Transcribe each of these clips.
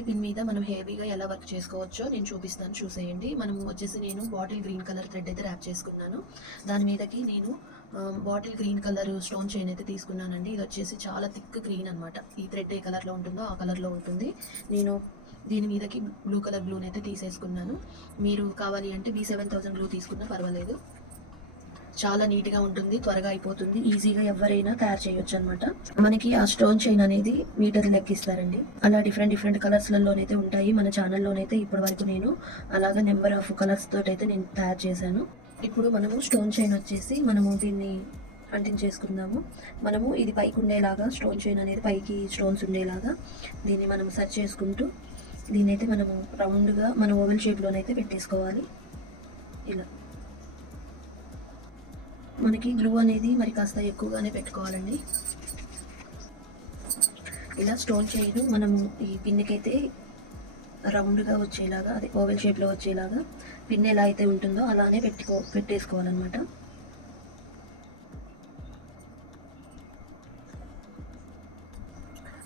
Sari pin మీద మనం హెవీగా ఎలా వర్క్ చేసుకోవచ్చో నేను చూపిస్తాను చూసేయండి. మనం వచ్చేసి నేను బాటిల్ గ్రీన్ కలర్ థ్రెడ్ అయితే ర్యాప్ చేసుకున్నాను. దాని మీదకి నేను bottle green colour stone chain అయితే తీసుకున్నానండి. ఇది వచ్చేసి చాలా థిక్ గ్రీన్ అన్నమాట. ఈ థ్రెడ్ ఏ కలర్లో ఉంటుందో ఆ కలర్లో ఉంటుంది. నేను దీని మీదకి బ్లూ కలర్ గ్లూని తీసేసుకున్నాను. మీరు కావాలి అంటే బీ సెవెన్ థౌసండ్ గ్లూ తీసుకున్నా పర్వాలేదు. చాలా నీట్గా ఉంటుంది త్వరగా అయిపోతుంది ఈజీగా ఎవరైనా తయారు చేయొచ్చు అనమాట మనకి ఆ స్టోన్ చైన్ అనేది మీటర్ లెక్కిస్తారండి. అలా డిఫరెంట్ డిఫరెంట్ కలర్స్లలోనైతే ఉంటాయి. మన ఛానల్లోనైతే ఇప్పటి వరకు నేను అలాగా నెంబర్ ఆఫ్ కలర్స్ తోటైతే అయితే నేను తయారు చేశాను. ఇప్పుడు మనము స్టోన్ చైన్ వచ్చేసి మనము దీన్ని అంటించేసుకుందాము మనము ఇది పైకి ఉండేలాగా స్టోన్ చైన్ అనేది పైకి స్టోన్స్ ఉండేలాగా దీన్ని మనం సెర్చ్ చేసుకుంటూ దీన్ని అయితే మనము రౌండ్గా మన ఓవెల్ షేప్లోనైతే పెట్టేసుకోవాలి. ఇలా. మనకి గ్లూ అనేది మరి కాస్త ఎక్కువగానే పెట్టుకోవాలండి. ఇలా స్టోన్ చేయడం మనము ఈ పిన్నికైతే రౌండ్గా వచ్చేలాగా అదే ఓవెల్ షేప్లో వచ్చేలాగా పిన్ ఎలా అయితే ఉంటుందో అలానే పెట్టుకో పెట్టేసుకోవాలన్నమాట.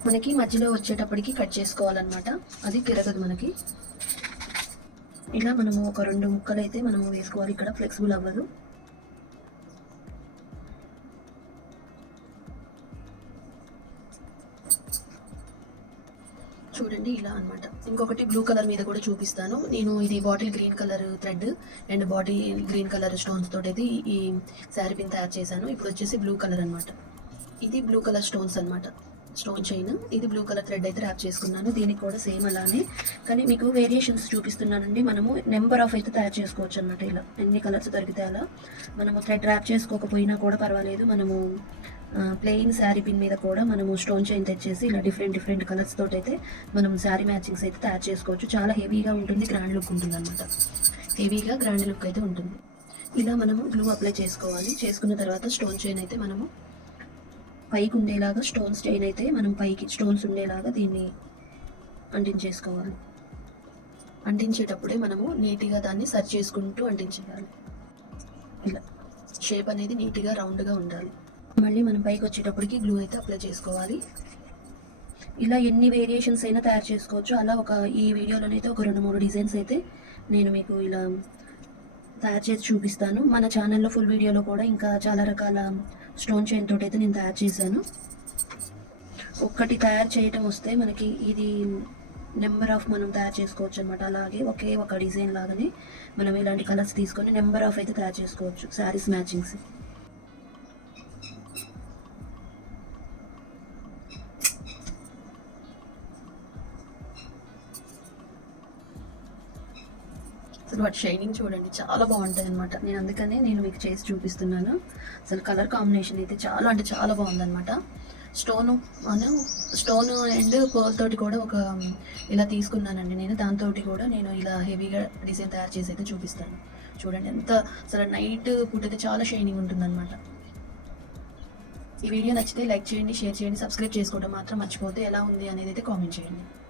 మనకి మధ్యలో వచ్చేటప్పటికి కట్ చేసుకోవాలన్నమాట. అది తిరగదు మనకి. ఇలా మనము ఒక రెండు ముక్కలు అయితే మనము వేసుకోవాలి. ఇక్కడ ఫ్లెక్సిబుల్ అవ్వదు. చూడండి ఇలా అన్నమాట. ఇంకొకటి బ్లూ కలర్ మీద కూడా చూపిస్తాను. నేను ఇది bottle green colour thread and bottle green colour stones తోటి అయితే ఈ శారీ పిన్ తయారు చేశాను. ఇప్పుడు వచ్చేసి బ్లూ కలర్ అన్నమాట. ఇది బ్లూ కలర్ స్టోన్స్ అన్నమాట. Stone chain. ఇది బ్లూ కలర్ థ్రెడ్ అయితే ర్యాప్ చేసుకున్నాను. దీనికి కూడా సేమ్ అలానే. కానీ మీకు వేరియేషన్స్ చూపిస్తున్నానండి. మనము నెంబర్ ఆఫ్ అయితే తయారు చేసుకోవచ్చు అన్నమాట ఇలా. ఎన్ని కలర్స్ దొరికితే అలా. మనము థ్రెడ్ ర్యాప్ చేసుకోకపోయినా కూడా పర్వాలేదు. మనము ప్లెయిన్ శారీ పిన్ మీద కూడా మనము స్టోన్ చైన్ తెచ్చేసి ఇలా డిఫరెంట్ డిఫరెంట్ కలర్స్ తోటి అయితే మనం శారీ మ్యాచింగ్స్ అయితే తయారు చేసుకోవచ్చు. చాలా హెవీగా ఉంటుంది గ్రాండ్ లుక్ ఉంటుంది అనమాట హెవీగా గ్రాండ్ లుక్ అయితే ఉంటుంది. ఇలా మనము గ్లూ అప్లై చేసుకోవాలి. చేసుకున్న తర్వాత స్టోన్ చైన్ అయితే మనము పైకి ఉండేలాగా స్టోన్స్ చైన్ అయితే మనం పైకి స్టోన్స్ ఉండేలాగా దీన్ని అంటించేసుకోవాలి. అంటించేటప్పుడే మనము నీట్గా దాన్ని సర్చ్ చేసుకుంటూ అంటించేయాలి. ఇలా షేప్ అనేది నీట్గా రౌండ్గా ఉండాలి. మళ్ళీ మనం పైకి వచ్చేటప్పటికి గ్లూ అయితే అప్లై చేసుకోవాలి. ఇలా ఎన్ని వేరియేషన్స్ అయినా తయారు చేసుకోవచ్చు. అలా ఒక ఈ వీడియోలోనైతే ఒక రెండు మూడు డిజైన్స్ అయితే నేను మీకు ఇలా తయారు చేసి చూపిస్తాను. మన ఛానల్లో ఫుల్ వీడియోలో కూడా ఇంకా చాలా రకాల స్టోన్ చైన్ తోటి అయితే నేను తయారు చేశాను. ఒక్కటి తయారు చేయటం వస్తే మనకి ఇది నెంబర్ ఆఫ్ మనం తయారు చేసుకోవచ్చు అనమాట అలాగే ఒకే ఒక డిజైన్ లాగానే మనం ఇలాంటి కలర్స్ తీసుకొని నెంబర్ ఆఫ్ అయితే తయారు చేసుకోవచ్చు. శారీస్ మ్యాచింగ్స్. అసలు వాటి షైనింగ్ చూడండి చాలా బాగుంటాయి అనమాట నేను అందుకనే నేను మీకు చేసి చూపిస్తున్నాను. అసలు కలర్ కాంబినేషన్ అయితే చాలా అంటే చాలా బాగుందన్నమాట. స్టోన్ అను స్టోన్ అండ్ పర్ల్ తోటి కూడా ఒక ఇలా తీసుకున్నానండి నేను. దాంతో కూడా నేను ఇలా హెవీగా డిజైన్ తయారు చేసి అయితే చూపిస్తాను. చూడండి ఎంత అసలు నైట్ పూట అయితే చాలా షైనింగ్ ఉంటుందన్నమాట. ఈ వీడియో నచ్చితే లైక్ చేయండి షేర్ చేయండి సబ్స్క్రైబ్ చేసుకోవడం మాత్రం మర్చిపోతే ఎలా ఉంది అనేది అయితే కామెంట్ చేయండి.